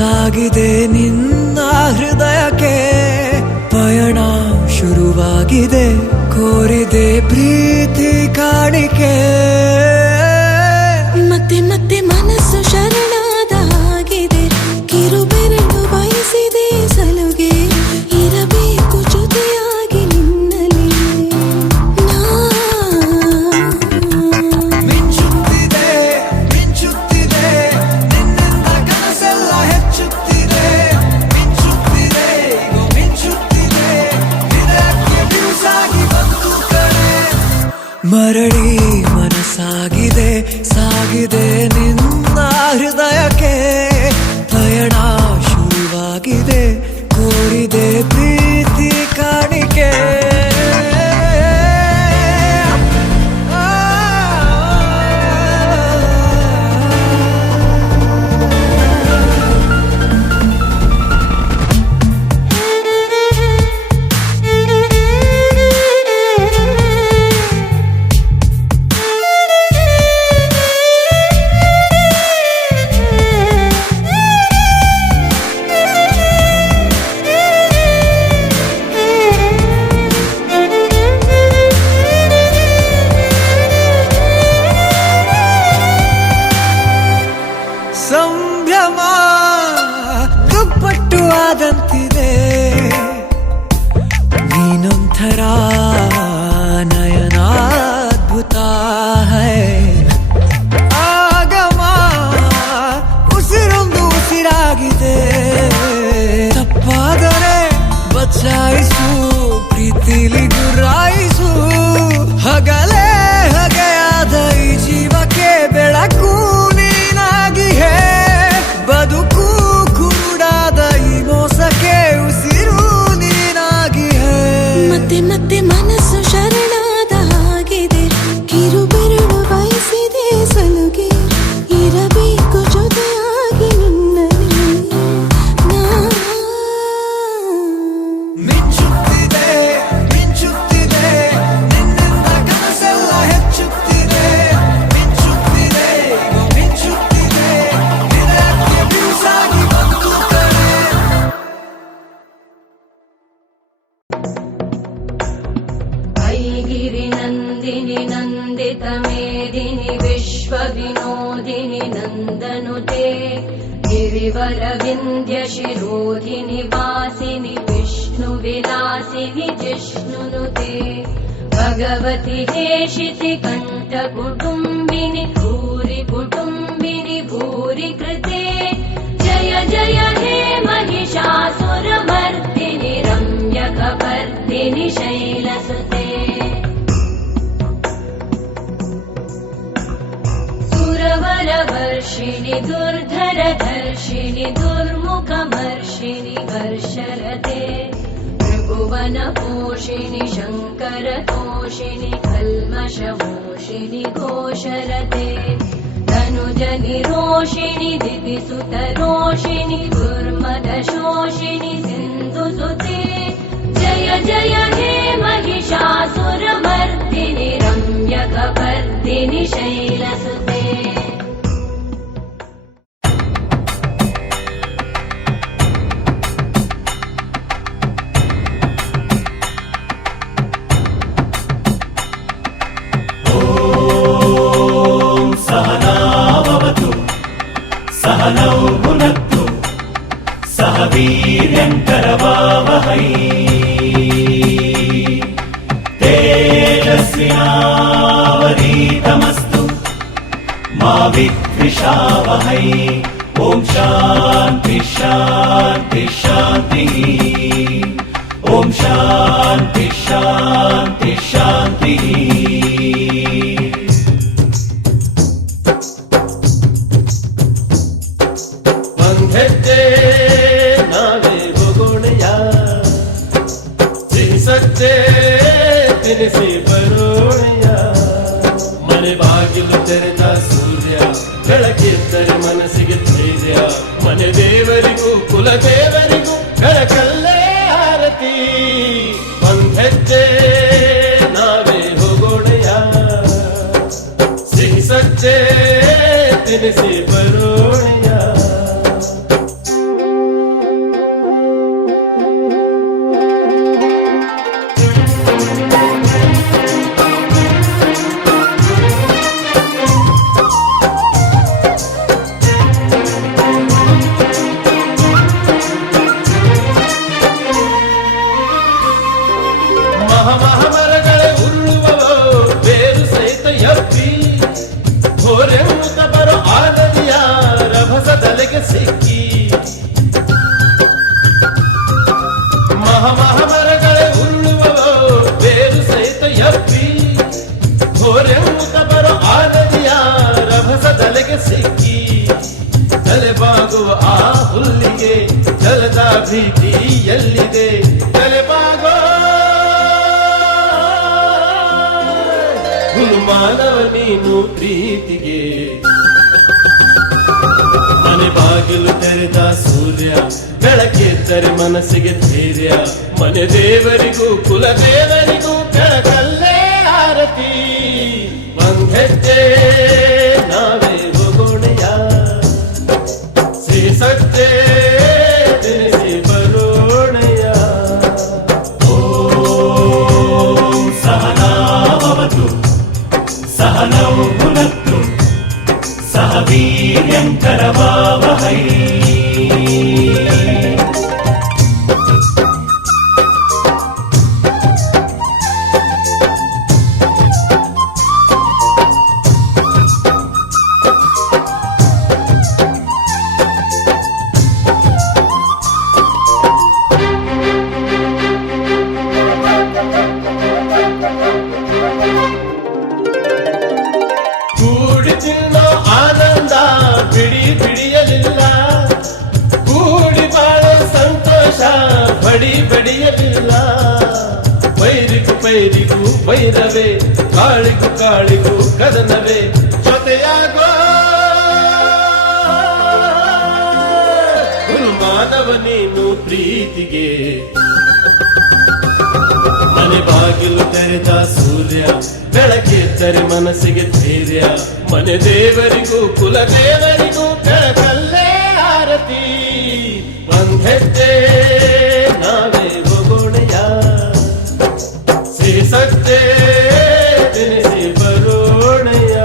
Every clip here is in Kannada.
ಸಾಗಿದೆ ನಿನ್ನ ಹೃದಯಕ್ಕೆ ಪಯಣ ಶುರುವಾಗಿದೆ ಕೋರಿದೆ ಪ್ರೀತಿ ಕಾಣಿಕೆ ಮತ್ತೆ ಮತ್ತೆ ಮನಸ್ಸು ಶರಣಾದ ಹಾಗಿದೆ ಕಿರುಬೆರಳು ಬಯಸಿದೆ ಸಲುಗೆ ಇರಬೇಕು ಜೊತೆಯಾಗಿ ನಿನ್ನಲ್ಲಿ ಮಿಂಚುತ್ತಿದೆ ಮಿಂಚುತ್ತಿದೆ ನಿನ್ನಿಂದ ಕನಸೆಲ್ಲ ಹೆಚ್ಚುತ್ತಿದೆ ಮಿಂಚುತ್ತಿದೆ ಮಿಂಚುತ್ತಿದೆ ಹೃದಯಕ್ಕೆ ಬಿರುಸಾಗಿ ಬಂತು ಕಡೆ ಮರಳಿ ಮನಸ್ಸಾಗಿದೆ ಸಾಗಿದೆ ನಿನ್ನ ಹೃದಯಕ್ಕೆ ಪಯಣ ಶುರುವಾಗಿದೆ ಕೋರಿದೆ ಪ್ರೀತಿ ಕಾಣಿಕೆ ಸಂಭ್ರಮ ದುಪ್ಪಟ್ಟು ಆದಂತಿದೆ ನೀನೊಂಥರ ನಯನಾದ್ಭುತ ಹೈ ಆಗಮ ಉಸಿರೊಂದು ಉಸಿರಾಗಿದೆ ತಪ್ಪಾದರೆ ಬಚಾಯಿಸು ಪ್ರೀತಿಲಿ ಗುರಾಯಿಸು ಹಗಲೇ ಹಗೆಯಾದ ಈ ಜೀವಕ್ಕೆ ಬೆಳಕು ಬದುಕು ಕುರುಡಾದ ಈ ಮೋಸಕ್ಕೆ ಉಸಿರು ನೀನಾಗಿ ಮತ್ತೆ ಮತ್ತೆ ಮನಸ್ಸು ಶರಣಾದ ಹಾಗಿದೆ ಕಿರುಬೆರಳು ಬಯಸಿದೆ ಸಲುಗೆ ಇರಬೇಕು ಜೊತೆಯಾಗಿ ನಿನ್ನಲ್ಲಿ ಮಿಂಚುತ್ತಿದೆ ಮಿಂಚುತ್ತಿದೆ ನಿನ್ನಿಂದ ಕನಸೆಲ್ಲ ಹೆಚ್ಚುತ್ತಿದೆ ಮಿಂಚುತ್ತಿದೆ ಮಿಂಚುತ್ತಿದೆ ಹೃದಯಕ್ಕೆ ಬಿರುಸಾಗಿ ಬಂತು ಕಡೆ ಐಗಿರಿ ನಂದಿನಿ ನಂದಿತ ಮೇದಿನಿ ವಿಶ್ವ ವಿನೋದಿನಿ ನಂದನುತೆ ಗಿರಿವರ ವಿಂಧ್ಯ ಶಿರೋಧಿನಿ ವಾಸಿನಿ ವಿಷ್ಣು ವಿಲಾಸಿನಿ ಜಿಷ್ಣುನುತೆ ಭಗವತಿ ಹೇಷಿತಿ ಕಂಠ ಕುಟುಂಬಿನಿ ಭೂರಿ ಕುಟುಂಬಿನಿ ಭೂರಿ ಕೃತೆ ಜಯ ಜಯ ಹೇ महिषासुरमर्दिनि रम्यकपर्दिनि शैलसुते सुरवरवर्षिणि दुर्धरधर्षिणि दुर्मुखमर्षिणि वर्षरते त्रिभुवनपोषिणि शङ्करतोषिणि कल्मषमोषिणि घोषरते तनुजनिरोषिणि दिविसुतरोषिणि दुर्मदशोषिणि सिन्धुसुते जय जय हे महिषासुरमर्दिनि रम्यकपर्दिनि शैलसुते सहनौ भुनक्तु सह वीर्यङ्करवावहै तेजस्विनावधीतमस्तु मा विद्विषावहै ॐ शान्ति शान्ति शान्तिः ॐ शान्ति शान्ति शान्तिः ಹೆಜ್ಜೆ ನಾವೇ ಹೋಗೋಣೆಯ ಸಿಹಿ ಸಜ್ಜೆ ತಿನಿಸಿ ಬರೋಣೆಯ ಮನೆ ಬಾಗಿಲು ತೆರೆದ ಸೂರ್ಯ ಬೆಳಕಿದ್ದರೆ ಮನಸ್ಸಿಗೆ ಧೈರ್ಯ ಮನೆ ದೇವರಿಗೂ ಕುಲ ದೇವರಿಗೂ ಬೆಳಕಲ್ಲೇ ಆರತಿ ಒಂದ್ ಹೆಜ್ಜೆ ನಾವೇ ಹೋಗೋಣೆಯ ಸಿಹಿ ಸಜ್ಜೆ ತಿನಿಸಿ ಬರೋಣೆಯ ಮರಗಳೇ ಉರುಳುವವೋ ಬೇರು ಸಹಿತ ಎಬ್ಬಿ ಘೋರೆಂಬುತ್ತ ಬರೋ ಆ ನದಿಯ ರಭಸದಲೆಗೆ ಸಿಕ್ಕಿ ಮರಗಳೇ ಉರುಳುವವೋ ಬೇರು ಸಹಿತ ಎಬ್ಬಿ ಘೋರೆಂಬುತ್ತ ಬರೋ ಆ ನದಿಯ ರಭಸದಲೆಗೆ ಸಿಕ್ಕಿ ತಲೆಬಾಗುವ ಆ ಹುಲ್ಲಿಗೆ ಜಲದ ಭೀತಿ ಎಲ್ಲಿದೆ ತಲೆಬಾಗೋ ಮಾನವ ನೀನು ಪ್ರೀತಿಗೆ ಮನೆ ಬಾಗಿಲು ತೆರೆದ ಸೂರ್ಯ ಬೆಳಕೆದ್ದರೆ ಮನಸ್ಸಿಗೆ ಧೈರ್ಯ ಮನೆ ದೇವರಿಗೂ ಕುಲ ದೇವರಿಗೂ ಬೆಳಕಲ್ಲೇ ಆರತಿ ಒಂದೆಜ್ಜೆ ನಾವೇ ಹೋಗೋಣೆಯ ಶ್ರೀ ಸಜ್ಜೆ ತಿಳಿಸಿ ಬರೋಣೆಯ ಓಂ ಸಹನಾವತು सहनौ भुनक्तु सह वीर्यं करवावहै ಕೂಡಿ ತಿನ್ನೋ ಆನಂದ ಬಿಡಿಯಲಿಲ್ಲ ಕೂಡಿ ಬಾಳೋ ಸಂತೋಷ ಬಡಿಯಲಿಲ್ಲ ಪೈರಿಗೂ ವೈರವೇ ಕಾಳಿಗೂ ಕದನವೇ ಜೊತೆಯಾಗೋ ಮಾನವ ನೀನು ಪ್ರೀತಿಗೆ ಮನೆ ಬಾಗಿಲು ತೆರೆದ ಸೂರ್ಯ ಬೆಳಕೆದ್ದರೆ ಮನಸ್ಸಿಗೆ ಧೈರ್ಯ ಮನೆ ದೇವರಿಗೂ ಕುಲ ದೇವರಿಗೂ ಬೆಳಕಲ್ಲೇ ಆರತಿ ಒಂದೆಜ್ಜೆ ನಾವೇ ಹೋಗೋಣೆಯ ಶ್ರೀ ಸಜ್ಜೆ ತಿಳಿಸಿ ಬರೋಣೆಯ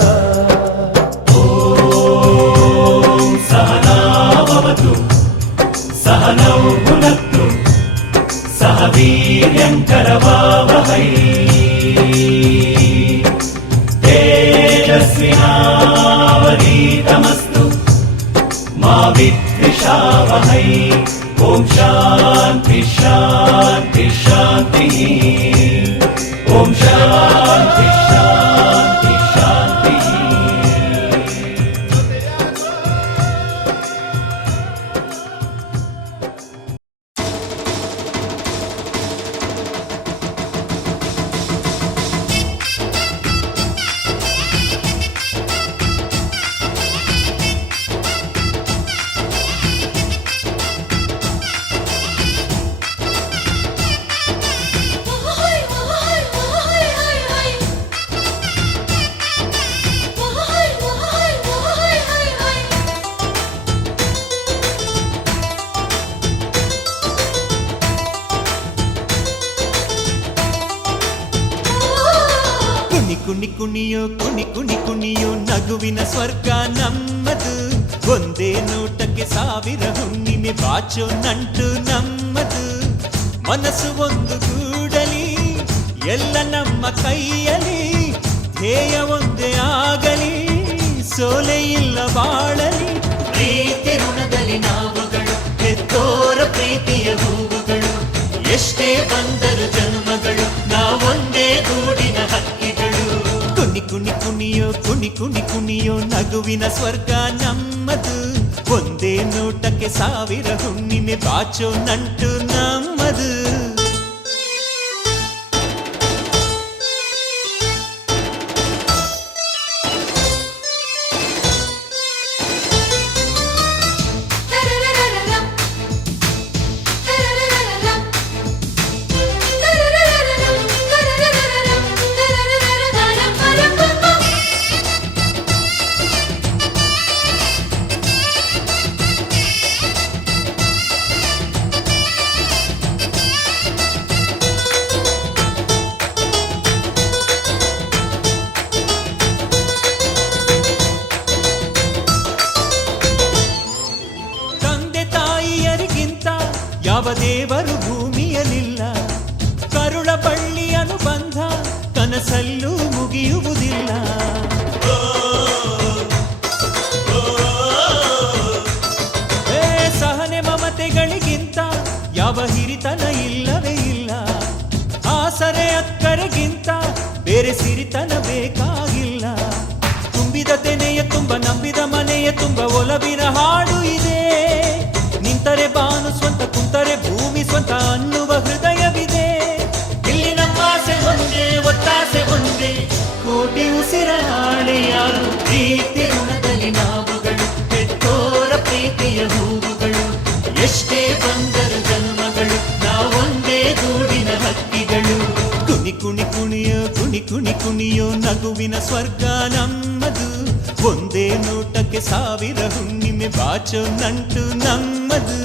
ಓಂ ಸಹನಾವತು सहनौ भुनक्तु सह वीर्यं करवावहै तेजस्विनावधीतमस्तु मा विद्विषावहै ॐ शान्ति शान्ति शान्तिः ॐ शान्ति शान्ति शान्तिः ಕುಣಿಯೋ ನಗುವಿನ ಸ್ವರ್ಗ ನಮ್ಮದು ಒಂದೇ ನೋಟಕ್ಕೆ ಸಾವಿರ ಹುಣ್ಣಿಮೆ ಬಾಚೋ ನಂಟು ನಮ್ಮದು ಮನಸ್ಸು ಒಂದು ಗೂಡಲಿ ಎಲ್ಲ ನಮ್ಮ ಕೈಯಲ್ಲಿ ಧ್ಯೇಯ ಒಂದೇ ಆಗಲಿ ಸೋಲೆ ಇಲ್ಲ ಬಾಳಲಿ ಪ್ರೀತಿ ಋಣದಲ್ಲಿ ನಾವುಗಳು ಹೆತ್ತೋರ ಪ್ರೀತಿಯ ಹೂವುಗಳು ಎಷ್ಟೇ ಬಂದರು ಜನ್ಮಗಳು ನಾವೊಂದೇ ಗೂಡಿನ ಹಕ್ಕಿಗಳು ಕುಣಿಯೋ ನಗುವಿನ ಸ್ವರ್ಗ ನಮ್ಮದು ಒಂದೇ ನೋಟಕ್ಕೆ ಸಾವಿರ ಹುಣ್ಣಿಮೆ ಬಾಚೋ ನಂಟು ನಮ್ಮದು ಮನಸ್ಸಲ್ಲೂ ಮುಗಿಯುವುದಿಲ್ಲ. ಸಹನೆ ಮಮತೆಗಳಿಗಿಂತ ಯಾವ ಹಿರಿತನ ಇಲ್ಲವೇ ಇಲ್ಲ. ಆಸರೆ ಅಕ್ಕರೆಗಿಂತ ಬೇರೆ ಸಿರಿತನ ಬೇಕಾಗಿಲ್ಲ. ತುಂಬಿದ ತೆನೆಯ ತುಂಬ ನಂಬಿದ ಮನೆಯ ತುಂಬ ಒಲವಿನ ಹಾಡು ಇದೆ. ನಿಂತರೆ ಬಾನು ಸ್ವಂತ ಕುಂತರೆ ಭೂಮಿ ಸ್ವಂತ ಅನ್ನುವ ಹೃದಯವಿದೆ. ಇಲ್ಲಿ ನಮ್ಮ ಆಸೆ ಒಂದೇ ಒತ್ತಾಸೆ ಒಂದೇ ಕೋಟಿ ಉಸಿರಾಣೆ ಯಾರು ಪ್ರೀತಿ ಋಣದಲ್ಲಿ ನಾವುಗಳು ಹೆತ್ತೋರ ಪ್ರೀತಿಯ ಹೂವುಗಳು. ಎಷ್ಟೇ ಬಂದರು ಜನ್ಮಗಳು ನಾವೊಂದೇ ಗೂಡಿನ ಹಕ್ಕಿಗಳು. ಕುಣಿ ಕುಣಿ ಕುಣಿಯೋ ಕುಣಿ ಕುಣಿ ಕುಣಿಯೋ ನಗುವಿನ ಸ್ವರ್ಗ ನಮ್ಮದು. ಒಂದೇ ನೋಟಕ್ಕೆ ಸಾವಿರ ಹುಣ್ಣಿಮೆ ಬಾಚೋ ನಂಟು ನಮ್ಮದು.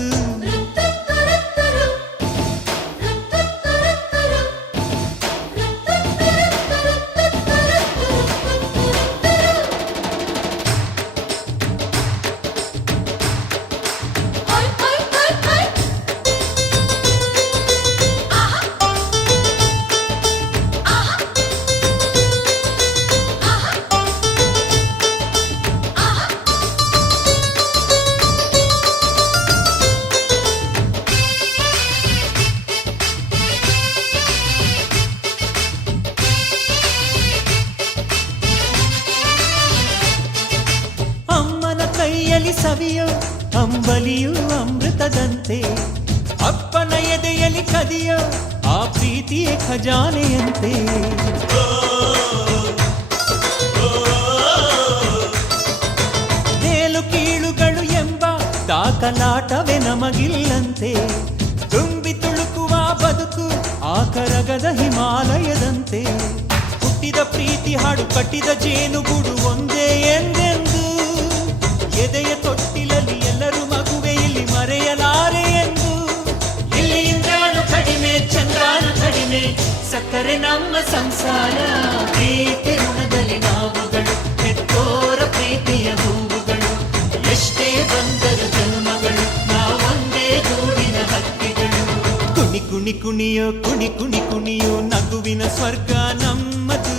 ಸವಿಯೋ ಅಂಬಲಿಯು ಅಮೃತದಂತೆ ಅಪ್ಪನ ಎದೆಯಲ್ಲಿ ಕದಿಯೋ ಆ ಪ್ರೀತಿಯೇ ಖಜಾನೆಯಂತೆ. ಮೇಲು ಕೀಳುಗಳು ಎಂಬ ದಾಖಲಾಟವೇ ನಮಗಿಲ್ಲಂತೆ. ತುಂಬಿ ತುಳುಕುವ ಬದುಕು ಆ ಕರಗದ ಹಿಮಾಲಯದಂತೆ. ಹುಟ್ಟಿದ ಪ್ರೀತಿ ಹಾಡು ಕಟ್ಟಿದ ಜೇನುಗೂಡು ಒಂದೇ ಎಂದೆಂದು. ಎದೆಯ ತೊಟ್ಟಿಲಲ್ಲಿ ಎಲ್ಲರೂ ಮಗುವೆ ಇಲ್ಲಿ ಮರೆಯಲಾರೆ ಎಂದು. ಇಲ್ಲಿ ಇಂದ್ರಾನು ಕಡಿಮೆ ಚಂದ್ರಾನು ಕಡಿಮೆ ಸಕ್ಕರೆ ನಮ್ಮ ಸಂಸಾರ. ಪ್ರೀತಿ ಋಣದಲ್ಲಿ ನಾವುಗಳು ಹೆತ್ತೋರ ಪ್ರೀತಿಯ ಹೂವುಗಳು. ಎಷ್ಟೇ ಬಂದರು ಜನ್ಮಗಳು ನಾವೊಂದೇ ಗೂಡಿನ ಹಕ್ಕಿಗಳು. ಕುಣಿ ಕುಣಿ ಕುಣಿಯೋ ಕುಣಿ ಕುಣಿ ಕುಣಿಯೋ ನಗುವಿನ ಸ್ವರ್ಗ ನಮ್ಮದು.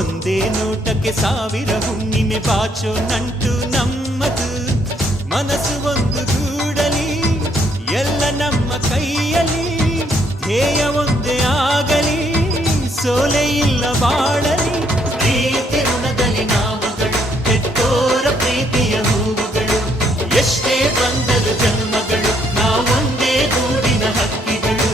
ಒಂದೇ ನೋಟಕ್ಕೆ ಸಾವಿರ ಹುಣ್ಣಿಮೆ ಬಾಚೋ ನಂಟು ನಮ್ಮದು. ಮನಸ್ಸು ಒಂದು ಗೂಡಲಿ ಎಲ್ಲ ನಮ್ಮ ಕೈಯಲ್ಲಿ. ಧ್ಯೇಯ ಒಂದೇ ಆಗಲಿ ಸೋಲೆ ಇಲ್ಲ ಬಾಳಲಿ. ಪ್ರೀತಿ ಋಣದಲ್ಲಿ ನಾವುಗಳು ಹೆತ್ತೋರ ಪ್ರೀತಿಯ ಹೂವುಗಳು. ಎಷ್ಟೇ ಬಂದರು ಜನ್ಮಗಳು ನಾವೊಂದೇ ಗೂಡಿನ ಹಕ್ಕಿಗಳು.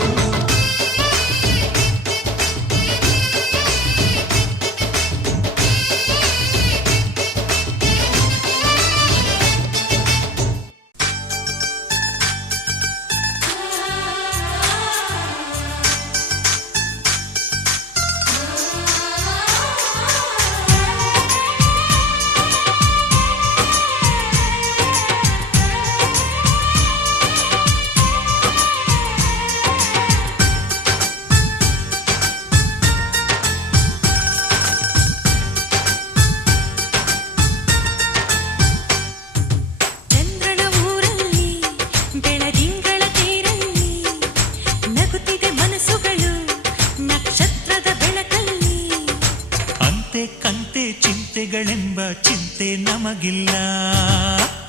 ಚಿಂತೆಗಳೆಂಬ ಚಿಂತೆ ನಮಗಿಲ್ಲ.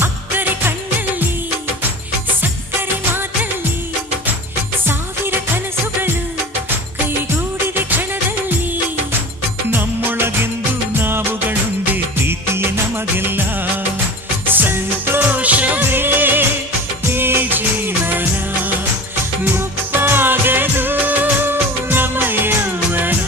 ಅಕ್ಕರೆ ಕಣ್ಣಲ್ಲಿ ಸಕ್ಕರೆ ಮಾತಲ್ಲಿ ಸಾವಿರ ಕನಸುಗಳು ಕೈಗೂಡಿದ ಕ್ಷಣದಲ್ಲಿ. ನಮ್ಮೊಳಗೆಂದು ನಾವುಗಳೊಂದೇ ಪ್ರೀತಿಯೇ ನಮಗೆಲ್ಲ. ಸಂತೋಷವೇ ಈ ಜೀವನ ಮುಪ್ಪಾಗದು ನಮ್ಮ ಯೌವನ.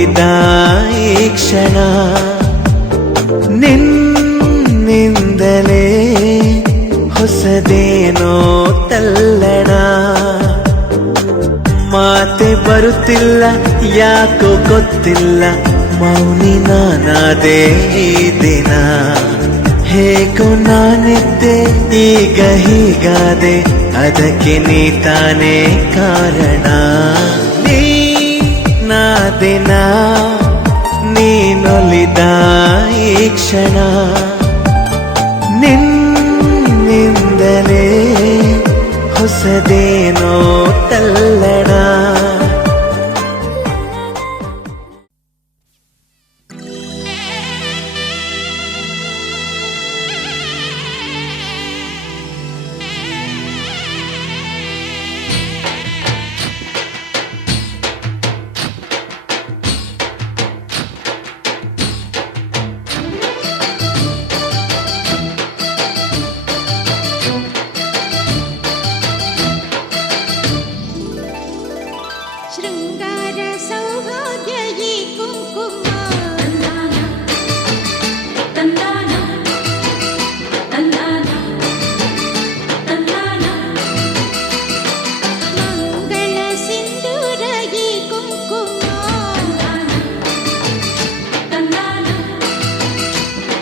ನೀನೊಲಿದ ಈ ಕ್ಷಣ ನಿನ್ನಿಂದಲೇ ಹೊಸದೇನೋ ತಲ್ಲಣ ಮಾತೆ ಬರುತ್ತಿಲ್ಲ ಯಾಕೋ ಗೊತ್ತಿಲ್ಲ ಮೌನಿ ನಾನಾದೆ ಈ ದಿನ ಹೇಗೋ ನಾನಿದ್ದೆ ಈಗ ಹೀಗಾದೆ ಅದಕ್ಕೆ ನೀ ತಾನೇ ಕಾರಣ ನೀ ನಾ ದಿನ ನೀನೊಲಿದ ಈ ಕ್ಷಣ ನಿನ್ನಿಂದಲೇ ಹೊಸದೇನೋ ತಲ್ಲಣ ಶೃಂಗಾರ ಸೌಭಾಗ್ಯ ಈ ಕುಂಕುಮ ತಂದಾನ ತಂದಾನ ತಂದಾನ ಮಂಗಳ ಸಿಂಧೂರ ಈ ಕುಂಕುಮ ತಂದಾನ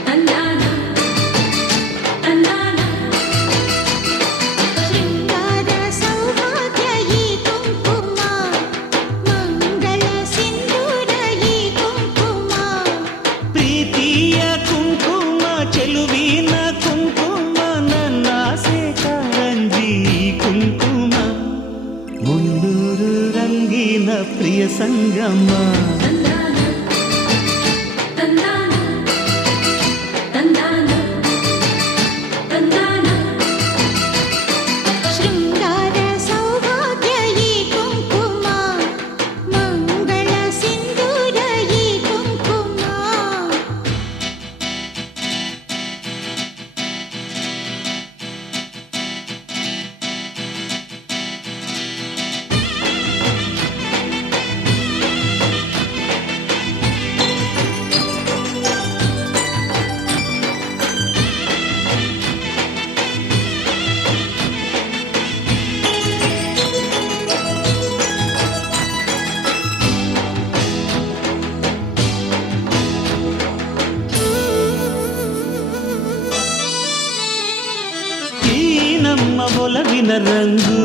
ತಂದಾನ ತಂದಾನ ಶೃಂಗಾರ ಸೌಭಾಗ್ಯ ಈ ಕುಂಕುಮ ಮಂಗಳ ಸಿಂಧೂರ ಈ ಕುಂಕುಮ ಪ್ರೀತಿಯ ಕುಂಕುಮ ಚೆಲುವಿನ ಕುಂಕುಮ ನನ್ನಾಸೆ ಕಾರಂಜಿ ಕುಂಕುಮ ಮುನ್ನೂರು ರಂಗಿನ ಪ್ರಿಯ ಸಂಗಮ ತಂದಾನ ತಂದಾನ ತಂದಾನ ತಂದಾನ ಶೃಂಗಾರ ಸೌಭಾಗ್ಯ ಈ ಕುಂಕುಮ ಮಂಗಳ ಸಿಂಧೂರ ಈ ಕುಂಕುಮ ಈ ನಮ್ಮ ಒಲವಿನ ರಂಗು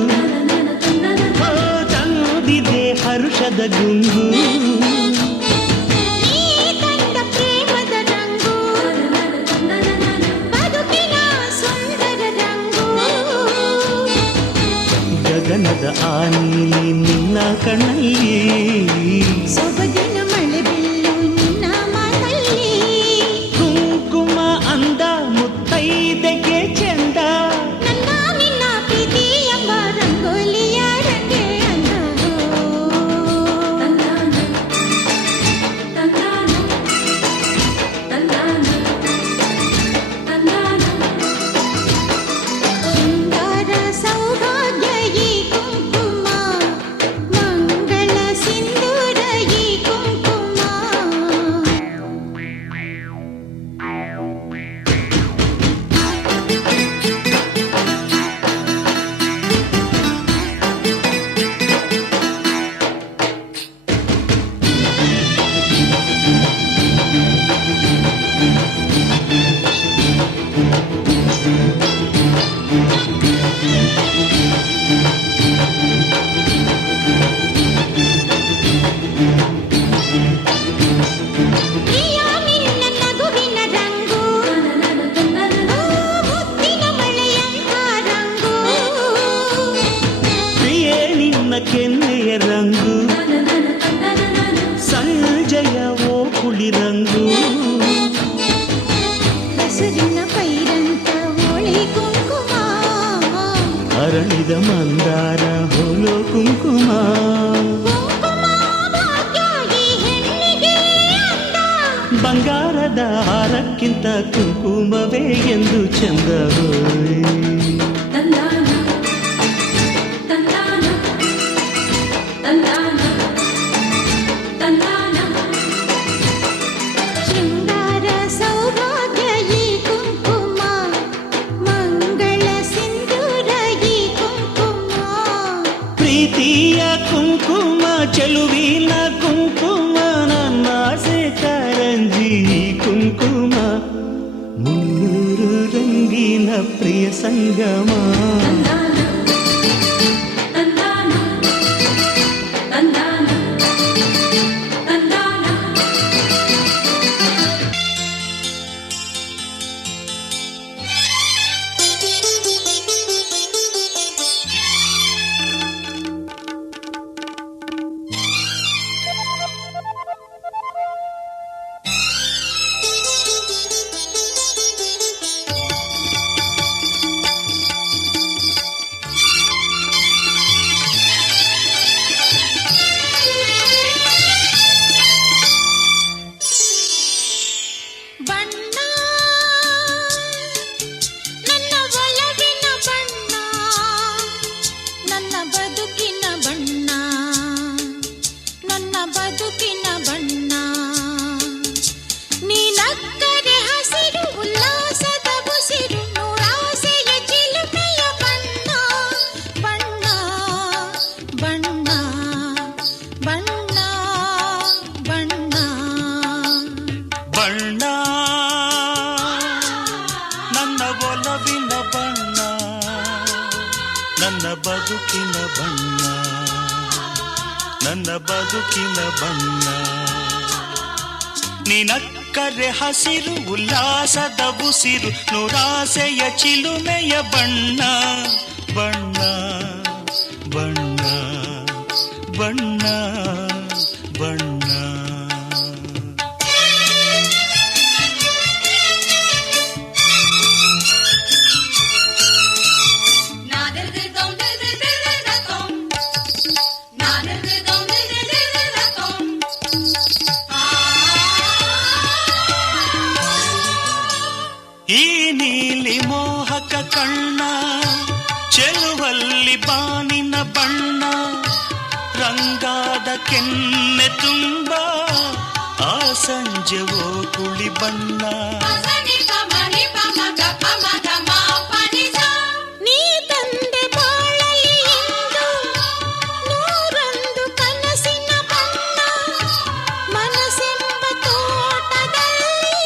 ಓ, ತಂದಿದೆ ಹರುಷದ ಗುಂಗು ನೀ ಕಂಡ ಪ್ರೇಮದ ರಂಗು ಬದುಕಿನ ಸುಂದರ ರಂಗು ಗಗನದ ಆ ನೀಲಿ ನಿನ್ನ ಕಣ್ಣಲ್ಲಿ ಸೊಬಗಿನ ಮಳೆ ಬಿಲ್ಲು ನಿನ್ನ ಮಾತಲ್ಲಿ ಕುಂಕುಮ ಅಂದ ಮುತ್ತೈದೆಗೆ ಚೆಂದ ನನ್ನ ನಿನ್ನ ಪ್ರೀತಿ ಎಂಬ ರಂಗೋಲಿಯ ರಂಗೆ ಅಂದ ತಂದಾನ ತಂದಾನ ತಂದಾನ ತಂದಾನ ಶೃಂಗಾರ ಸೌಭಾಗ್ಯ ಈ ಕುಂಕುಮ ಮಂಗಳ ಸಿಂಧೂರ ಈ ಕುಂಕುಮ ಪ್ರಿಯ ನಿನ್ನ ನಗುವಿನ ರಂಗು ಮುತ್ತಿನ ಮಳೆಯಂಥ ರಂಗು ಪ್ರಿಯೇ ನಿನ್ನ ಕೆನ್ನೆಯ ರಂಗು ಸಂಜಯ ಓ ಕುಳಿ ರಂಗು ಹಸುರಿನ ಪೈರಂತ ಹೋಳಿ ಕುಂಕುಮ ಅರಳಿದ ಮಂದಾರ ಹೋಲೋ ಕುಂಕುಮ ಕುಂಕುಮ ಭಾಗ್ಯ ಈ ಹೆಣ್ಣಿಗೆ ಅಂದ ಬಂಗಾರದ ಹಾರಕ್ಕಿಂತ ಕುಂಕುಮವೇ ಎಂದು ಚಂದ ತಂದಾನ ತಂದಾನ ತಂದಾನ ತಂದಾನ ಸೊಬಗಿನ ಪ್ರಿಯ ಸಂಗಮ. ತಂದಾನ ತಂದಾನ ತಂದಾನ ಬಣ್ಣ ನನ್ನ ಒಲವಿನ ಬಣ್ಣ, ನನ್ನ ಬದುಕಿನ ಬಣ್ಣ, ನನ್ನ ಬದುಕಿನ ಬಣ್ಣ. ನೀನಕ್ಕರೆ ಹಸಿರು ಉಲ್ಲಾಸದ ಉಸಿರು, ನೂರಾಸೆಯ ಚಿಲುಮೆಯ ಬಣ್ಣ ಬಣ್ಣ ಬಣ್ಣ ಬಣ್ಣ ಬಣ್ಣ. ಬಣ್ಣ ನನ್ನ ಒಲವಿನ ಬಣ್ಣ, ನನ್ನ ಬದುಕಿನ ಬಣ್ಣ, ನನ್ನ ಬದುಕಿನ ಬಣ್ಣ. ನಿನಕ್ಕರೆ ಹಸಿರು ಉಲ್ಲಾಸದ ಉಸಿರು, ನೂರಾಸೆಯ ಚಿಲುಮೆಯ ಬಣ್ಣ ಬಣ್ಣ ಬಣ್ಣ ಬಣ್ಣ ಬಣ್ಣ. ಈ ನೀಲಿ ಮೋಹಕ ಕಣ್ಣ, ಚೆಲುವಲ್ಲಿ ಬಾನಿನ ಬಣ್ಣ, ರಂಗಾದ ಕೆನ್ನೆ ತುಂಬ ಆ ಸಂಜೆವೋ ಕುಳಿ ಬಣ್ಣ. ನೀ ತಂದೆ ಬಾಳಲಿ ಇಂದು ನೂರೊಂದು ಕನಸಿನ ಬಣ್ಣ, ಮನಸ್ಸೆಂಬ ತೋಟದಲ್ಲಿ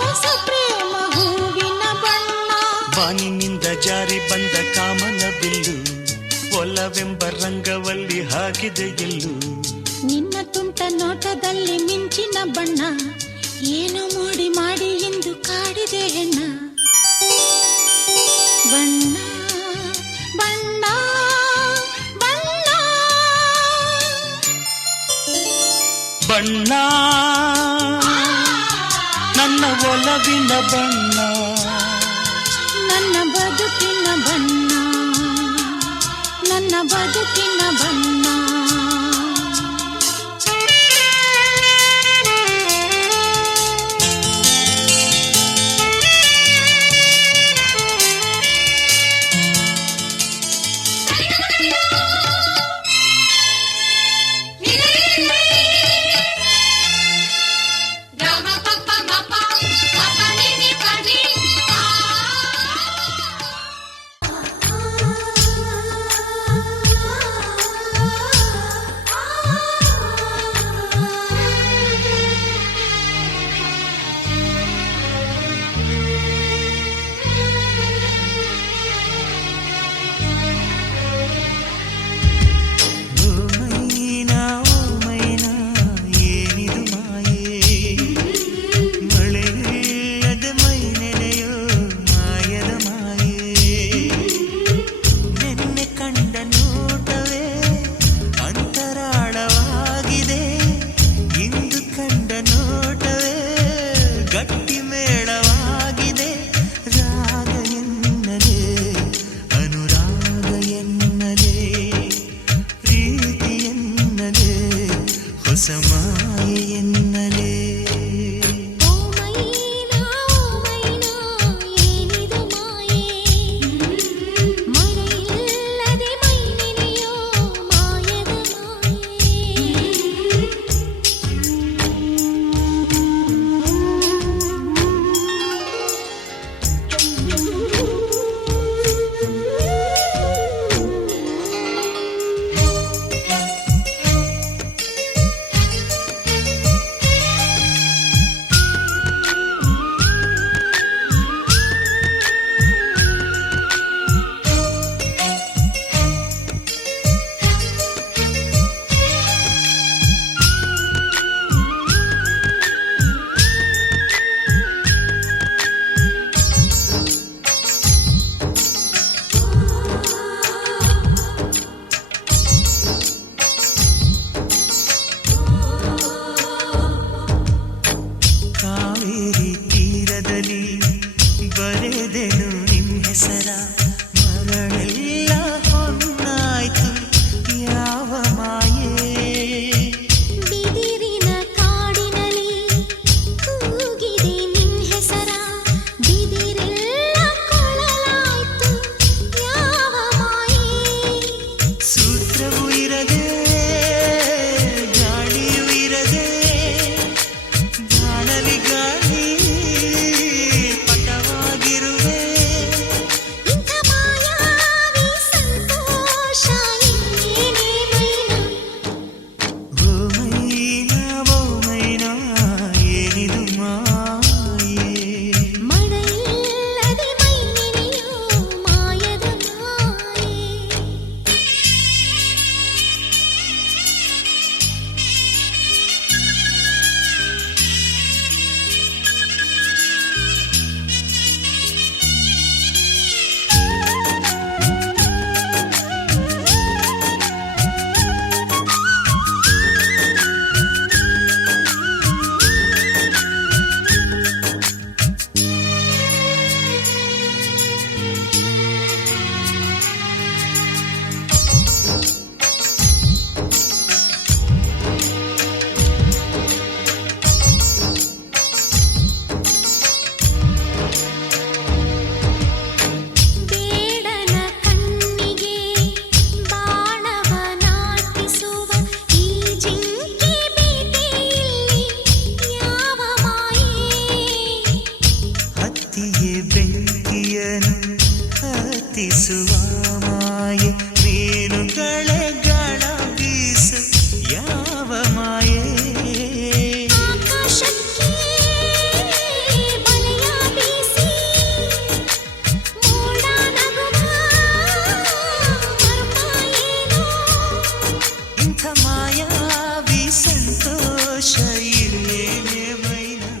ಹೊಸ ಪ್ರೇಮ ಹೂವಿನ ಬಣ್ಣ. ಬಾನಿನಿಂದ ಜಾರಿ ಬಂದ ಕಾಮನ ಬಿಲ್ಲು, ಒಲವೆಂಬ ರಂಗವಲ್ಲಿ ಹಾಕಿದೆ ಎಲ್ಲು. ನಿನ್ನ ತುಂಟ ನೋಟದಲ್ಲಿ ಮಿಂಚಿನ ಬಣ್ಣ, ಏನು ಮಾಡಿ ಮಾಡಿ ಎಂದು ಕಾಡಿದೆ ಹೆಣ್ಣ. ಬಣ್ಣ ಬಣ್ಣ ಬಣ್ಣ ಬಣ್ಣ ನನ್ನ ಒಲವಿನ ಬಣ್ಣ, ನನ್ನ ಬದುಕಿನ ಬಣ್ಣ, ನನ್ನ ಬದುಕಿನ ಬಣ್ಣ. ಬರೆದೆನು ನಿನ್ ಹೆಸರ ಮರಳೆಲ್ಲ ಹೊನ್ನಾಯ್ತು ಯಾವ ಮಾಯೇ ಬಿದಿರಿನ ಕಾಡಿನಲ್ಲಿ ಕೂಗಿದೆ ನಿನ್ ಹೆಸರ ಬಿದಿರೆಲ್ಲ ಕೊಳಲಾಯ್ತು ಯಾವ ಮಾಯೇ ಸೂತ್ರವೂ ಇರದೆ ಗಾಳಿಯೂ ಇರದೆ ಗಾಳಲಿ ಗಾಳಿ ಪಟವಾಗಿರುವೆ ಇಂಥ ಮಾಯಾವಿ ಸಂತೋಷ ಇನ್ನೇನೇ ಮೈನಾ ಓ ಮೈನಾ ಏನಿದು ಮಾಯೇ ಮಳೆಯಿಲ್ಲದೆ ಮೈ ನೆನೆಯೋ ಮಾಯದ ಮಾಯೆ ಬೇಡನ ಕಣ್ಣಿಗೆ ಬಾಣವ ನಾಟಿಸುವ ಈ ಜಿಂಕೆ ಬೇಟೆಯಲ್ಲಿ ಯಾವ ಮಾಯೆ ಹತ್ತಿಗೆ ಬೆಂಕಿಯನು ಹತ್ತಿಸುವ ಮಾಯೆ ಮೀನುಗಳೇ ಗಳ ಬೀಸ ಯಾವ ಮಾಯೆ ಆಕಾಶಕ್ಕೆ ಬಲೆಯ ಬೀಸಿ ಮೋಡ ನಗುವ ಮರುಪಾಯೇನೋ ಇಂಥ ಮಾಯಾವಿ ಸಂತೋಷ ಇಲ್ಲೇನೆ ಮೈನಾ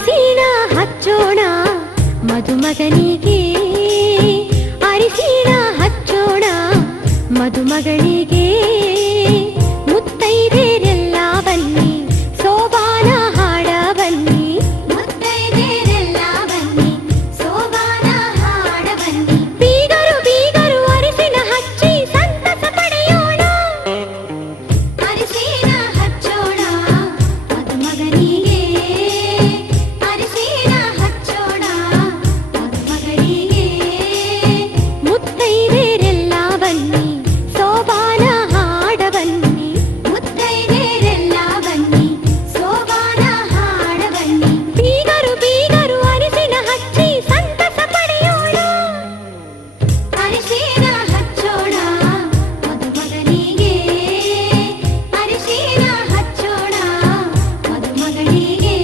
ಅರಿಶಿಣ ಹಚ್ಚೋಣ ಮದುಮಗನಿಗೆ, ಅರಿಶಿಣ ಹಚ್ಚೋಣ ಮದುಮಗಳಿಗೆ. ಮುತ್ತೈದೆರೆಲ್ಲ ಬನ್ನಿ ಸೋಬಾನ ಹಾಡ ಬನ್ನಿ, ಮುತ್ತೈದೆರೆಲ್ಲ ಬನ್ನಿ ಸೋಬಾನ ಹಾಡ ಬನ್ನಿ. ಬೀಗರು ಬೀಗರು ಅರಿಶಿಣ ಹಚ್ಚಿ ಸಂತಸ ಪಡೆಯೋಣ, ಅರಿಶಿಣ ಹಚ್ಚೋಣ ಮದುಮಗನಿಗೆ, ಅರಿಶಿಣ ಹಚ್ಚೋಣ ಮದುಮಗನಿಗೆ. ಮುತ್ತೈದೆರೆಲ್ಲ ಬನ್ನಿ ಸೋಬಾನ ಹಾಡ ಬನ್ನಿ, ಮುತ್ತೈದೆರೆಲ್ಲ ಬನ್ನಿ ಸೋಬಾನ ಹಾಡ ಬನ್ನಿ. ಬೀಗರು ಬೀಗರು ಅರಿಶಿಣ ಹಚ್ಚಿ ಸಂತಸ ಪಡೆಯೋಣ, ಅರಿಶಿಣ ಹಚ್ಚೋಣ ಮದುಮಗನಿಗೆ, ಅರಿಶಿಣ ಹಚ್ಚೋಣ ಮದುಮಗನಿಗೆ.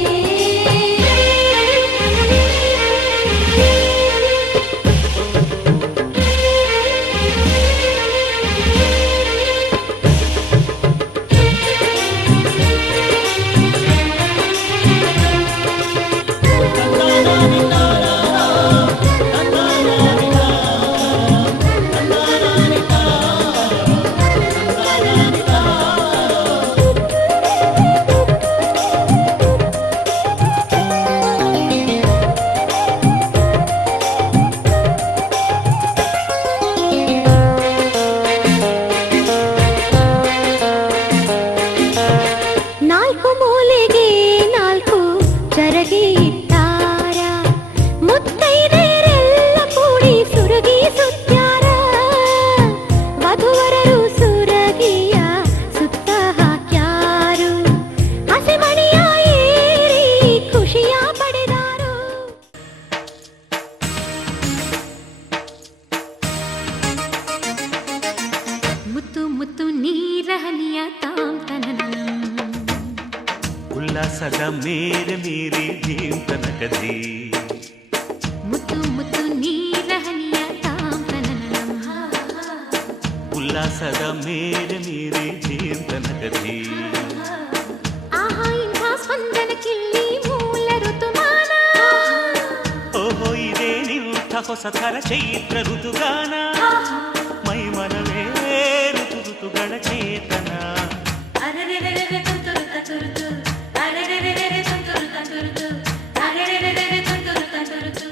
ನಾಲ್ಕು ಮೂಲೆಗೆ ನಾಲ್ಕು ಚರಗಿ ಇಟ್ಟಾರ, ಮುತ್ತೈದೆರೆಲ್ಲ ಕೂಡಿ ಸುರಗಿ ಸುತ್ಯಾರ. ವಧುವರರು ಸುರಗಿಯ ಸುತ್ತ ಹಾಕ್ಯಾರು, ಹಸಿಮಣಿಯ ಏರಿ ಖುಷಿಯ ಪಡೆದಾರು. ಮುತ್ತು ಮುತ್ತು ನೀರಹನಿಯ ತಾಂತನನಂ, ಉಲ್ಲಾಸದ ಮೇರೆ ಮೀರಿ ಧೀಮ್ ತನಕದಿ. ಮುತ್ತು ಮುತ್ತು ನೀರಹನಿಯ ತಾಂತನನಂ. ಉಲ್ಲಾಸದ ಮೇರೆ ಮೀರಿ ಧೀಮ್ ತನಕದಿ. ಆಹಾ ಇಂಥ ಸ್ಪಂದನಕ್ಕಿಲ್ಲಿ ಮೂಲ ಋತುಮಾನ, ಓಹೋ ಇದೇ ನಿಂಥ ಹೊಸ ಥರ ಚೈತ್ರ ಋತುಗಾನ. ಮೈ ಮನವೇ ಋತು ಋತುಗಳ ಚೇತನ. ಅರೆರೆರೆರೆ ತುಂತುರು ತಂತುರುತು, ಅರೆರೆರೆರೆ ತುಂತುರು ತಂತುರುತು, ಅರೆರೆರೆರೆ ತುಂತುರು ತಂತುರುತು.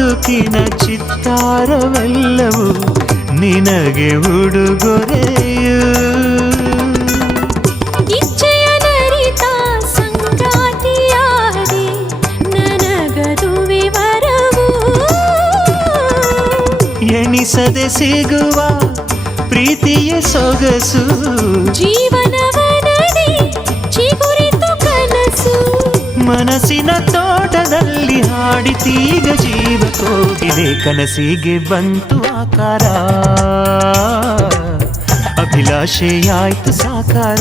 ಬದುಕಿನ ಚಿತ್ತಾರವೆಲ್ಲವೂ ನಿನಗೆ ಉಡುಗೊರೆಯು. ಇಚ್ಛೆಯ ನರಿತ ಸಂಗಾತಿಯಾದೆ ನನಗದು ವಿವರವು. ಎಣಿಸದೆ ಸಿಗುವ ಪ್ರೀತಿಯ ಸೊಗಸು ಜೀವನವನಡಿ ಚಿಗುರಿತು ಕನಸು. ಮನಸ್ಸಿನ ತೋಟದಲ್ಲಿ ಹಾಡಿತೀಗ ಜೀವ ಕೋಗಿಲೆ ಕನಸಿಗೆ ಬಂತು ಆಕಾರ. ಅಭಿಲಾಷೆಯಾಯ್ತು ಸಾಕಾರ.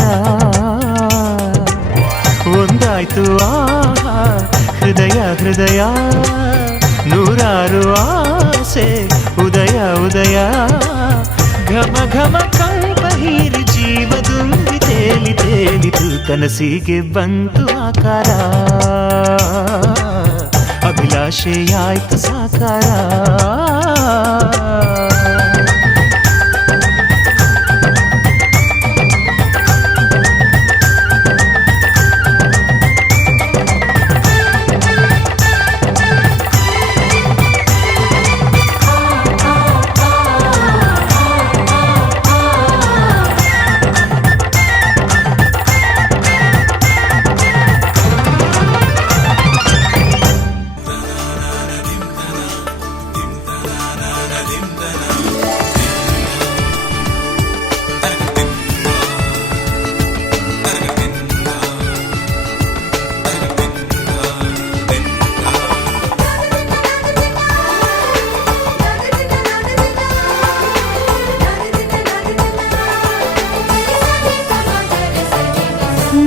ಒಂದಾಯ್ತು ಆಹಾ ಹೃದಯ ಹೃದಯ. ನೂರಾರು ಆಸೆ ಉದಯ ಉದಯ. ಘಮ ಘಮ ಕಂಪ ಹೀರಿ ಜೀವ ತುಂಬಿ ತೇಲಿ ತೇಲಿತು ಕನಸಿಗೆ ಬಂತು ಆಕಾರ. ಅಭಿಲಾಷೆಯಾಯ್ತು ಸಾಕಾರ.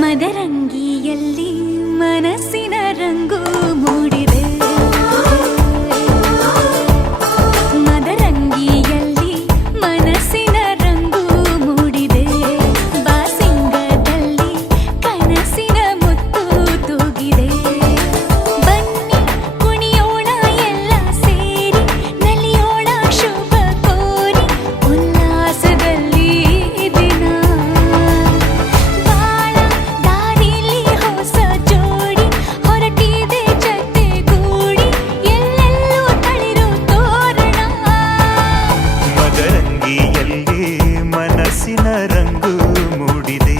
ಮದರಂಗಿಯಲ್ಲಿ ಮನಸ್ಸಿನ ರಂಗು ಮೂಡಿದೆ. ಮದರಂಗಿಯಲ್ಲಿ ಮನಸ್ಸಿನ ರಂಗು ಮೂಡಿದೆ. ಬಾಸಿಂಗದಲ್ಲಿ ಕನಸಿನ ಮುತ್ತು ತೂಗಿದೆ. ಬನ್ನಿ ಕುಣಿಯೋಣ ಎಲ್ಲ ಸೇರಿ ನಲಿಯೋಣ ಶುಭ ಕೋರಿ ಉಲ್ಲಾಸದಲ್ಲಿ ದಿನ. ಬಾಳ ದಾರಿಲಿ ಹೊಸ ಜೋಡಿ ಹೊರಟಿದೆ ಜೊತೆಗೂಡಿ ಎಲ್ಲೆಲ್ಲೂ ತಳಿರು ತೋರಣ. ಮದರಂಗಿಯಲ್ಲಿ ಮನಸ್ಸಿನ ರಂಗು ಮೂಡಿದೆ.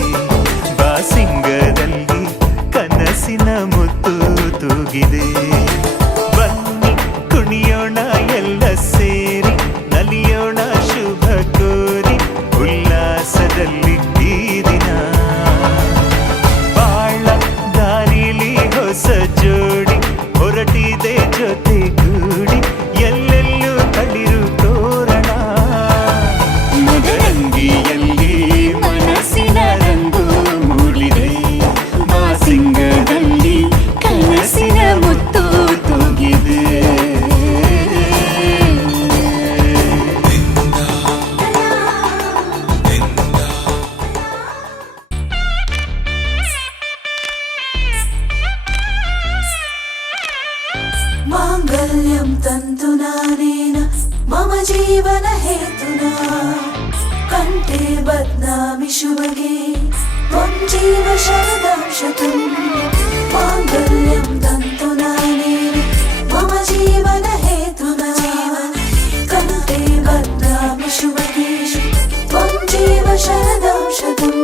ಬಾಸಿಂಗದಲ್ಲಿ ಕನಸಿನ ಮುತ್ತು ತೂಗಿದೆ. ಬನ್ನಿ ಕುಣಿಯೋಣ ಎಲ್ಲ ಸೇರಿ ನಲಿಯೋಣ ಶುಭ ಕೋರಿ ಉಲ್ಲಾಸದಲ್ಲಿ ಈ ದಿನ. ಬಾಳ ದಾರಿಲಿ ಹೊಸ ಜೋಡಿ ಹೊರಟಿದೆ ಜೊತೆಗೂಡಿ ಎಲ್ಲೆಲ್ಲೂ ತಳಿರು ತೋರಣ. ಮದರಂಗಿಯಲ್ಲಿ ಮನಸ್ಸಿನ ರಂಗು ಮೂಡಿದೆ. ಬಾಸಿಂಗದಲ್ಲಿ ಕನಸಿನ ಮುತ್ತು ತೂಗಿದೆ. माङ्गल्यं तन्तुनानेन मम जीवन हेतुना कण्ठे बध्नामि शुभगे त्वं जीव शरदां शतम्. माङ्गल्यं तन्तुनानेन मम जीवन हेतुना कण्ठे बध्नामि शुभगे त्वं जीव शरदां शतम्.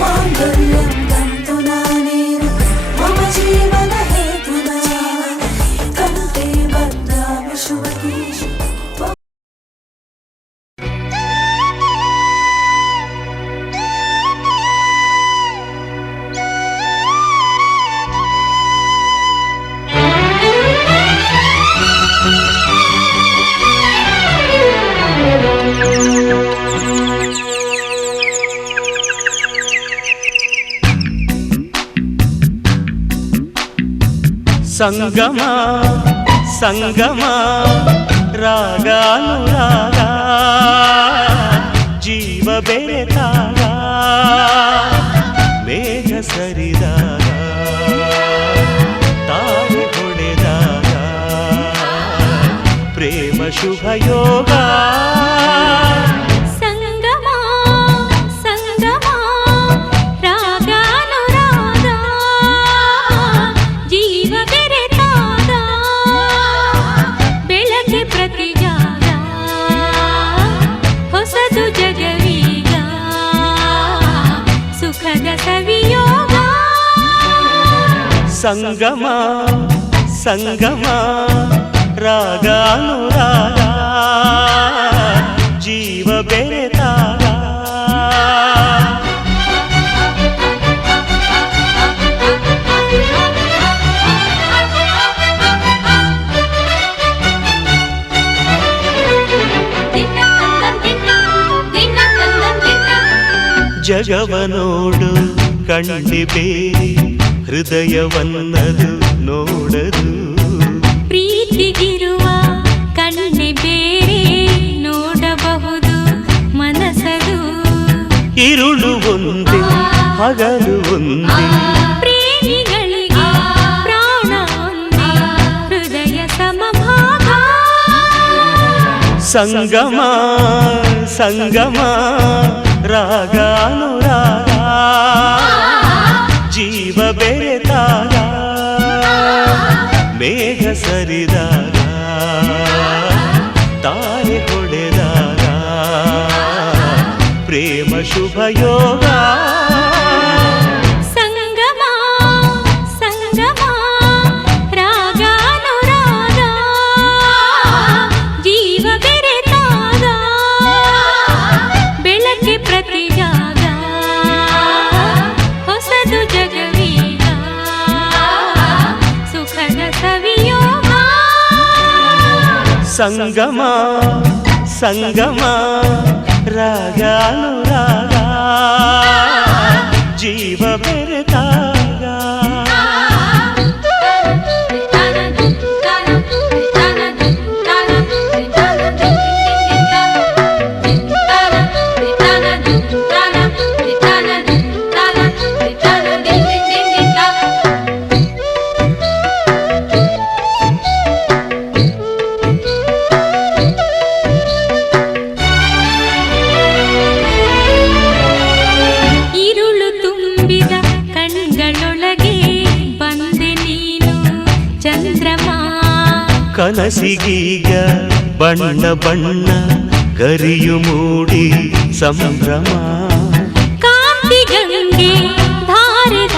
माङ्गल्यं तन्तुनानेन मम जीवन हेतुना कण्ठे बध्नामि शुभगे. ಸಂಗಮ ಸಂಗಮ ರಾಗಾನುರಾಗ ಜೀವ ಬೆರೆತಾಗ ಮೇಘ ಸರಿದಾಗ ತಾರೆ ಹೊಳೆದಾಗ ಪ್ರೇಮ ಶುಭ ಯೋಗ ಸಂಗಮ ಸಂಗಮ ರಾಗಾನುರಾಗ ಜೀವ ಬೆರೆತಾಗ ಬೆಳಗ್ಗೆ ಪ್ರತಿಜಾಗ ಹೊಸದು ಜಗವೀಗ ಸುಖದ ಸವಿಯೋಗ ಸಂಗಮ ಸಂಗಮ ರಾಗಾನುರಾಗ ಜೀವ ಬೆರೆತಾಗ ಜಗವ ನೋಡು ಕಣ್ಣಿ ಬೇರೆ ಹೃದಯವನ್ನದು ನೋಡದು ಪ್ರೀತಿಗಿರುವ ಕಣ್ಣೆ ಬೇರೆ ನೋಡಬಹುದು ಮನಸದು ಇರುಳು ಒಂದೇ ಹಗಲು ಒಂದೇ ಪ್ರೇಮಿಗಳಿಗೆ ಪ್ರಾಣ ಒಂದೇ ಹೃದಯ ಸಮಭಾಗ ಸಂಗಮ ಸಂಗಮ ರಾಗಾನುರಾಗ ಜೀವ ಬೆರೆತಾಗ ಮೇಘ ಸರಿದಾಗ ತಾರೆ ಹೊಡೆದಾಗ ಪ್ರೇಮ ಶುಭ ಯೋಗ ಸಂಗಮ ಸಂಗಮ ರಾಗಾನುರಾಗ ಜೀವ ಬೆರೆತಾಗ ಬೆಳಗ್ಗೆ ಪ್ರತಿಜಾಗ ಹೊಸದು ಜಗವೀಗ ಸುಖದ ಸವಿಯೋಗ ಸಂಗಮ ಸಂಗಮ ರಾಗಾನುರಾಗ ಜೀವ ಬೆರೆತಾಗ ഇരുളു ತುಂಬಿದ ಕಣ್ಗಳೊಳಗೆ ಬಂದೆ ನೀನು ಚಂದ್ರಮ ಕನಸಿಗೀಗ ಬಣ್ಣ ಬಣ್ಣ ಗರಿಯು ಮೂಡಿ ಸಂಭ್ರಮ ಕಾಂತಿ ಗಂಗೆ ಧಾರೆದ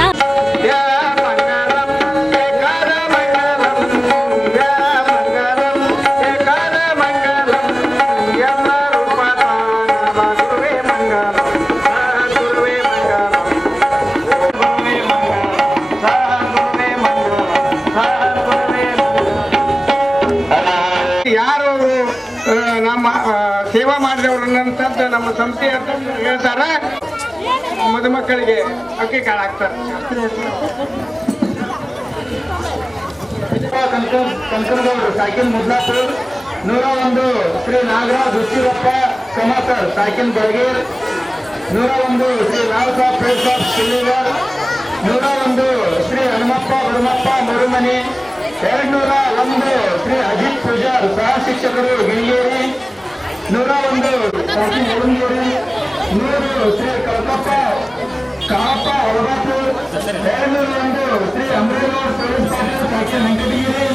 ಯಾರು ನಮ್ಮ ಸೇವಾ ಮಾಡಿದವ್ರನ್ನಂತದ್ದು ನಮ್ಮ ಸಂಸ್ಥೆ ಅಂತ ಹೇಳ್ತಾರ ಮದುಮಕ್ಕಳಿಗೆ ಅಕ್ಕಿ ಕಾಳು ಹಾಕ್ತಾರೆ. ಕಂಕನಗೌಡರು ಸಾಕಿನ್ ಮುದ್ಲಾಪುರ್ 101 ಶ್ರೀ ನಾಗರಾಜ್ ಹುಚ್ಚಿರಪ್ಪ ಕಮಾತರ್ ಸಾಕಿನ್ ಬಡಗೇರ್ 101 ಶ್ರೀ ಲಾಲ್ ಸಾಬ್ ಫೇಸ್ ಸಾಬ್ ಶಿಲ್ಲಿಗರ್ 101 ಶ್ರೀ ಹನುಮಪ್ಪ ಬಡಮಪ್ಪ ಮರುಮನೆ 201 ಶ್ರೀ ಅಜಿತ್ ಪೂಜಾರ್ ಸಹ ಶಿಕ್ಷಕರು ಗಿಣಿಗೇರಿ 101 ಸಾಕಿನ್ ಮುರುಂಗೇರಿ 100 ಶ್ರೀ ಕಲ್ಕಪ್ಪ ಕಾಪ ಹೊರಬಾಪುರ್ 201 ಶ್ರೀ ಅಮರೇಗೌಡ ಪೊಲೀಸ್ ಪಾಟೀಲ್ ಸಾಕಿನ್ ವೆಂಕಟಗಿರಿ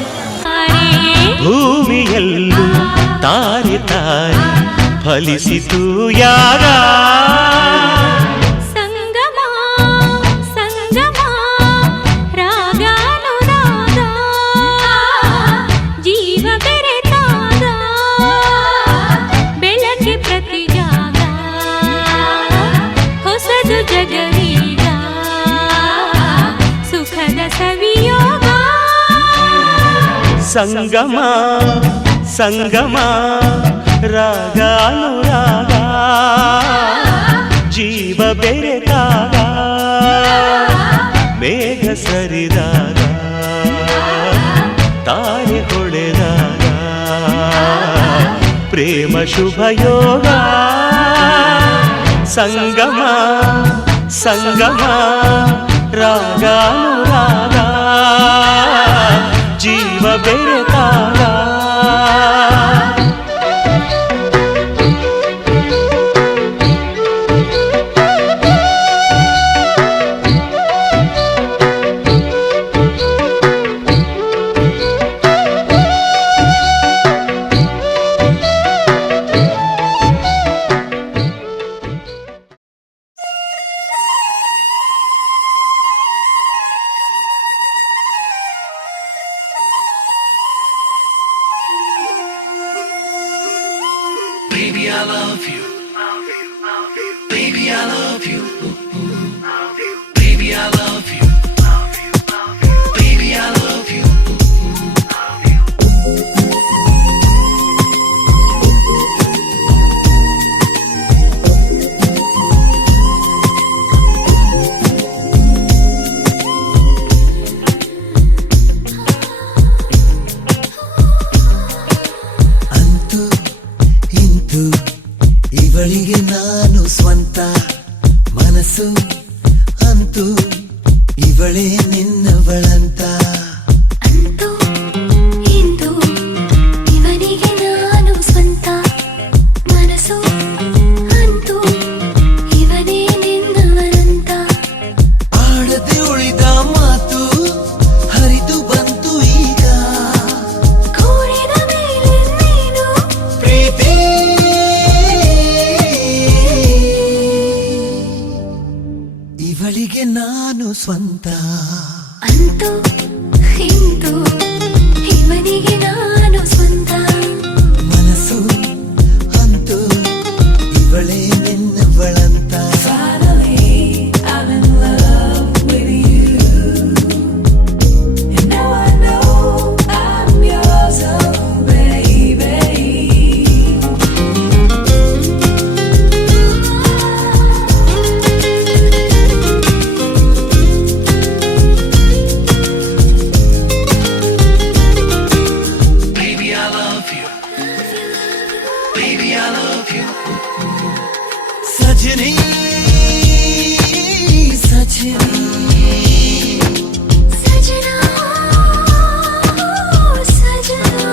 ಭೂಮಿಯಲ್ಲೂ ತಾರೆ ತಾರೆ ಫಲಿಸಿತು ಯಾಗ ಸಂಗಮ ಸಂಗಮ ರಾಗಾನುರಾಗ ಜೀವ ಬೆರೆತಾಗ ಬೆಳಗ್ಗೆ ಪ್ರತಿಜಾಗ ಹೊಸದು ಜಗವೀಗ ಸುಖದ ಸವಿಯೋಗ ಸಂಗಮ ಸಂಗಮ ರಾಗಾನುರಾಗ ಜೀವ ಬೆರೆತಾಗ ಮೇಘ ಸರಿದಾಗ ತಾರೆ ಹೊಳೆದಾಗ ಪ್ರೇಮ ಶುಭ ಯೋಗ ಸಂಗಮ ಸಂಗಮ ರಾಗಾನುರಾಗ ಜೀವ ಬೆರೆತಾಗ ಇವಳಿಗೆ ನಾನು ಸ್ವಂತ ಮನಸ್ಸು ಅಂತೂ ಇವಳೇ ನಿನ್ನವಳಂತ ಅಂತೂ ಇಂದು ಇವನಿಗೆ ನಾನು ಸ್ವಂತ ಮನಸ್ಸು ಅಂತೂ ಇವನೇ ನಿನ್ನವನಂತ ಆಡದೆ ಉಳಿದ ಮಾತು ಹರಿದು ಬಂತು ಈಗ ಕೋರಿದ ಮೇಲೆ ನೀನು ಪ್ರೀತಿ ಇವಳಿಗೆ ನಾನು ಸ್ವಂತ ಅಂತೂ ಇಂದು ಇವನಿಗೆ ನಾನು ಸ್ವಂತ ಮನಸ್ಸು ಅಂತೂ ಇವಳೇ ನಿನ್ನವಳಂತ ಸಜನಿ ಸಜನಿ ಸಜನಾ ಸಜನಾ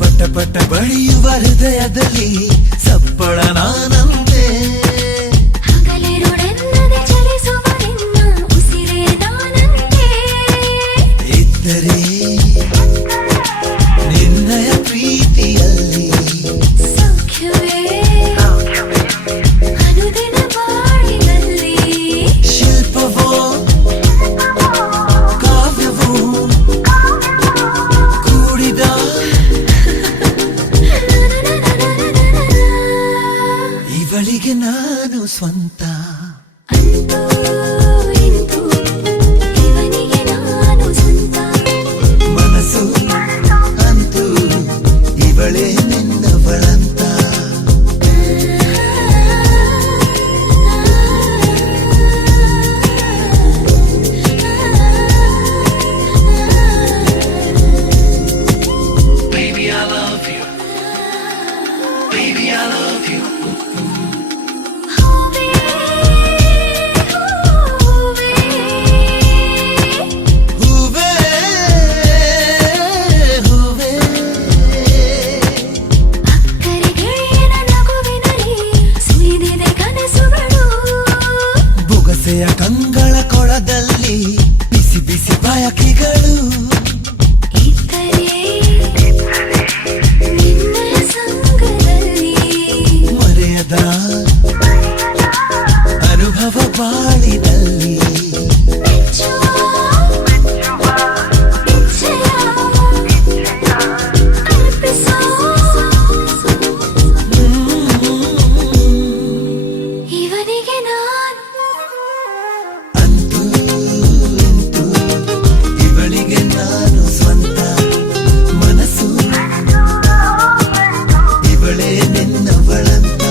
ಪಟ ಪಟ ಬಡಿಯುವ ಹೃದಯದಲ್ಲಿ ಸಪ್ಪಳ ನಾನಂತೆ ಹಗಲಿರುಳೆನ್ನದೆ ಚಲಿಸುವ ನಿನ್ನ ಉಸಿರೇ ನಾನಂತೆ ಇದ್ದರೆ ನಿನ್ನಯ ಪ್ರೀತಿಯಲ್ಲಿ ಸೌಖ್ಯವೇ ಅನುದಿನ ಬಾಳಿನಲ್ಲಿ ಶಿಲ್ಪವೋ ಕಾವ್ಯವೋ ಕೂಡಿದ ಇವಳಿಗೆ ನಾನು ಸ್ವಂತ ಅಂತೂ ಇಂದು ಇವನಿಗೆ ನಾನು ಸ್ವಂತ ಮನಸ್ಸು ಅಂತೂ ಇವಳೇ ನಿನ್ನವಳಂತ ಹೂವೇ ಹೂವೇ ಕರಿಗೆಳೆಯನ ನಗುವಿನಲ್ಲಿ ಸುರಿದಿದೆ ಕನಸುಗಳು ಬೊಗಸೆಯ ಕಂಗಳ ಕೊಳದಲ್ಲಿ ಬಿಸಿ ಬಿಸಿ ಬಯಕೆಗಳು ಇದ್ದರೆ ನಿನ್ನಯ ಸಂಗದಲ್ಲಿ ಮರೆಯದ ಅನುಭವ ಬಾಳಿನಲ್ಲಿ ಮೆಚ್ಚುವ ಇಚ್ಛೆಯ ಅರ್ಪಿಸೋ ಇವನಿಗೆ ನಾನು ಅಂತೂ ಇಂತೂ ಇವಳಿಗೆ ನಾನು ಸ್ವಂತ ಮನಸ್ಸು ಇವಳೇ ನಿನ್ನವಳಂತ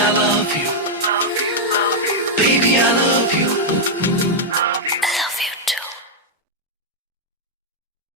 I love you.